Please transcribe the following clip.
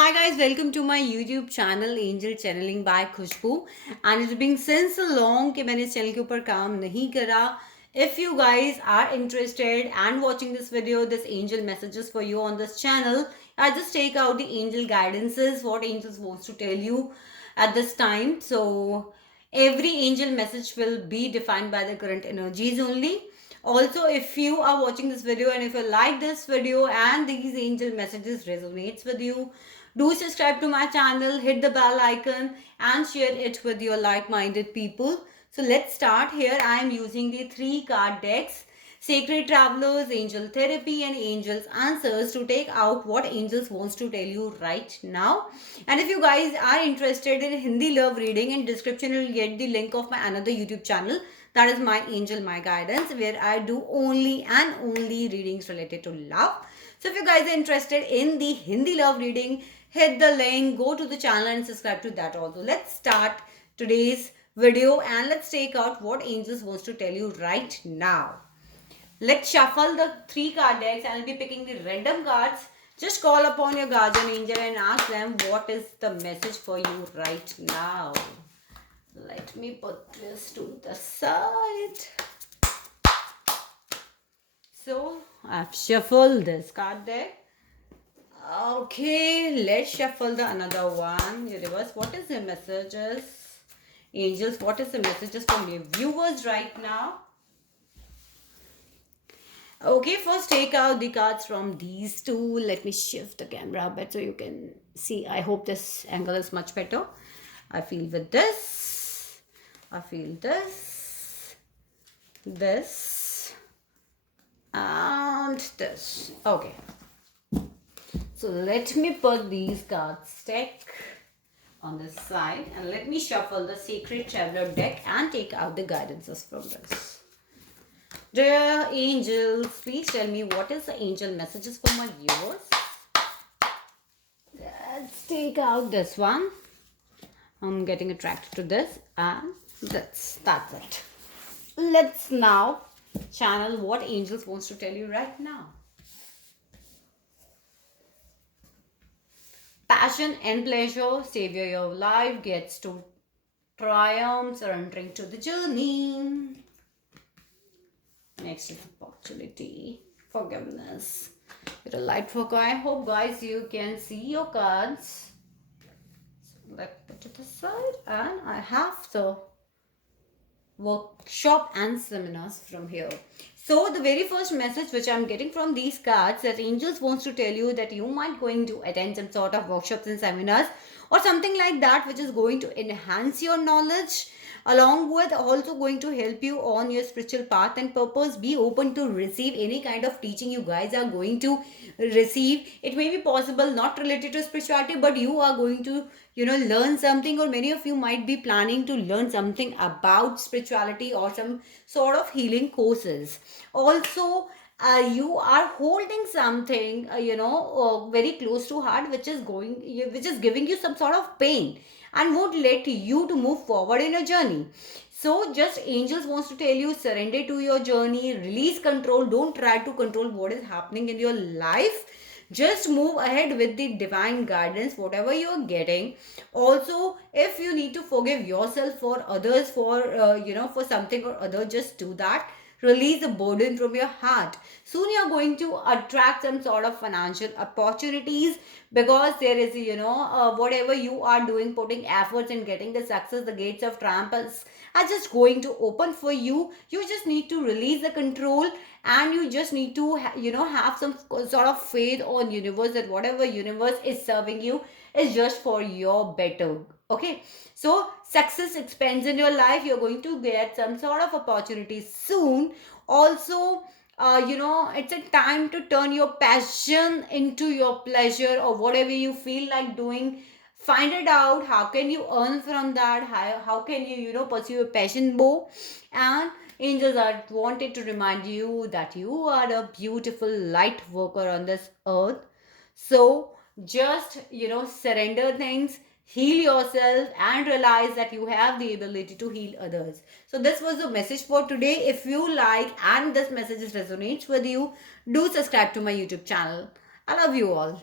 Hi guys, welcome to my YouTube channel Angel Channeling by Khushboo and it's been since so long कि मैंने इस channel के ऊपर काम नहीं करा. If you guys are interested and watching this video, this angel messages for you on this channel. I just take out the angel guidances, what angels wants to tell you at this time. So every angel message will be defined by the current energies only. Also, if you are watching this video and if you like this video and these angel messages resonates with you, do subscribe to my channel, hit the bell icon and share it with your like-minded people. So let's start. Here I am using the 3 card decks, Sacred Travelers, Angel Therapy and Angels Answers, to take out what angels wants to tell you right now. And if you guys are interested in Hindi love reading, in description you will get the link of my another YouTube channel, that is My Angel My Guidance, where I do only and only readings related to love. So if you guys are interested in the Hindi love reading, hit the link, go to the channel and subscribe to that also. Let's start today's video and let's take out what angels wants to tell you right now. Let's shuffle the 3 card decks and I'll be picking the random cards. Just call upon your guardian angel and ask them what is the message for you right now. Let me put this to the side. So I've shuffled this card deck. Okay, let's shuffle the another one. Universe, what is the messages? Angels, what is the messages from your viewers right now? Okay, first take out the cards from these two. Let me shift the camera a bit so you can see. I hope this angle is much better. I feel with this. I feel this. This. And this. Okay. So let me put these cards stack on this side and let me shuffle the Sacred Traveler deck and take out the guidances from this. Dear angels, please tell me what is the angel messages for my viewers. Let's take out this one. I'm getting attracted to this and that's it. Let's now channel what angels wants to tell you right now. Passion and pleasure, savior your life gets to triumph, surrendering to the journey. Next is opportunity, forgiveness. With a light focus. I hope guys you can see your cards. So let's put it aside and I have the workshop and seminars from here. So the very first message which I'm getting from these cards, that angels wants to tell you that you might going to attend some sort of workshops and seminars or something like that, which is going to enhance your knowledge, along with also going to help you on your spiritual path and purpose. Be open to receive any kind of teaching you guys are going to receive. It may be possible not related to spirituality, but you are going to learn something, or many of you might be planning to learn something about spirituality or some sort of healing courses. Also, you are holding something very close to heart, which is giving you some sort of pain and would let you to move forward in a journey. So just angels wants to tell you, surrender to your journey, release control, don't try to control what is happening in your life. Just move ahead with the divine guidance, whatever you are getting. Also, if you need to forgive yourself for others, for for something or other, just do that. Release the burden from your heart. Soon you're going to attract some sort of financial opportunities, because there is whatever you are doing, putting efforts in getting the success, the gates of triumph are just going to open for you. You just need to release the control and you just need to have some sort of faith on universe, that whatever universe is serving you is just for your better. Okay, so success expands in your life. You're going to get some sort of opportunity soon. Also, it's a time to turn your passion into your pleasure, or whatever you feel like doing. Find it out, how can you earn from that, how can you pursue your passion more. And angels are wanted to remind you that you are a beautiful light worker on this earth. So just surrender things, heal yourself and realize that you have the ability to heal others. So this was the message for today. If you like and this message resonates with you, do subscribe to my YouTube channel. I love you all.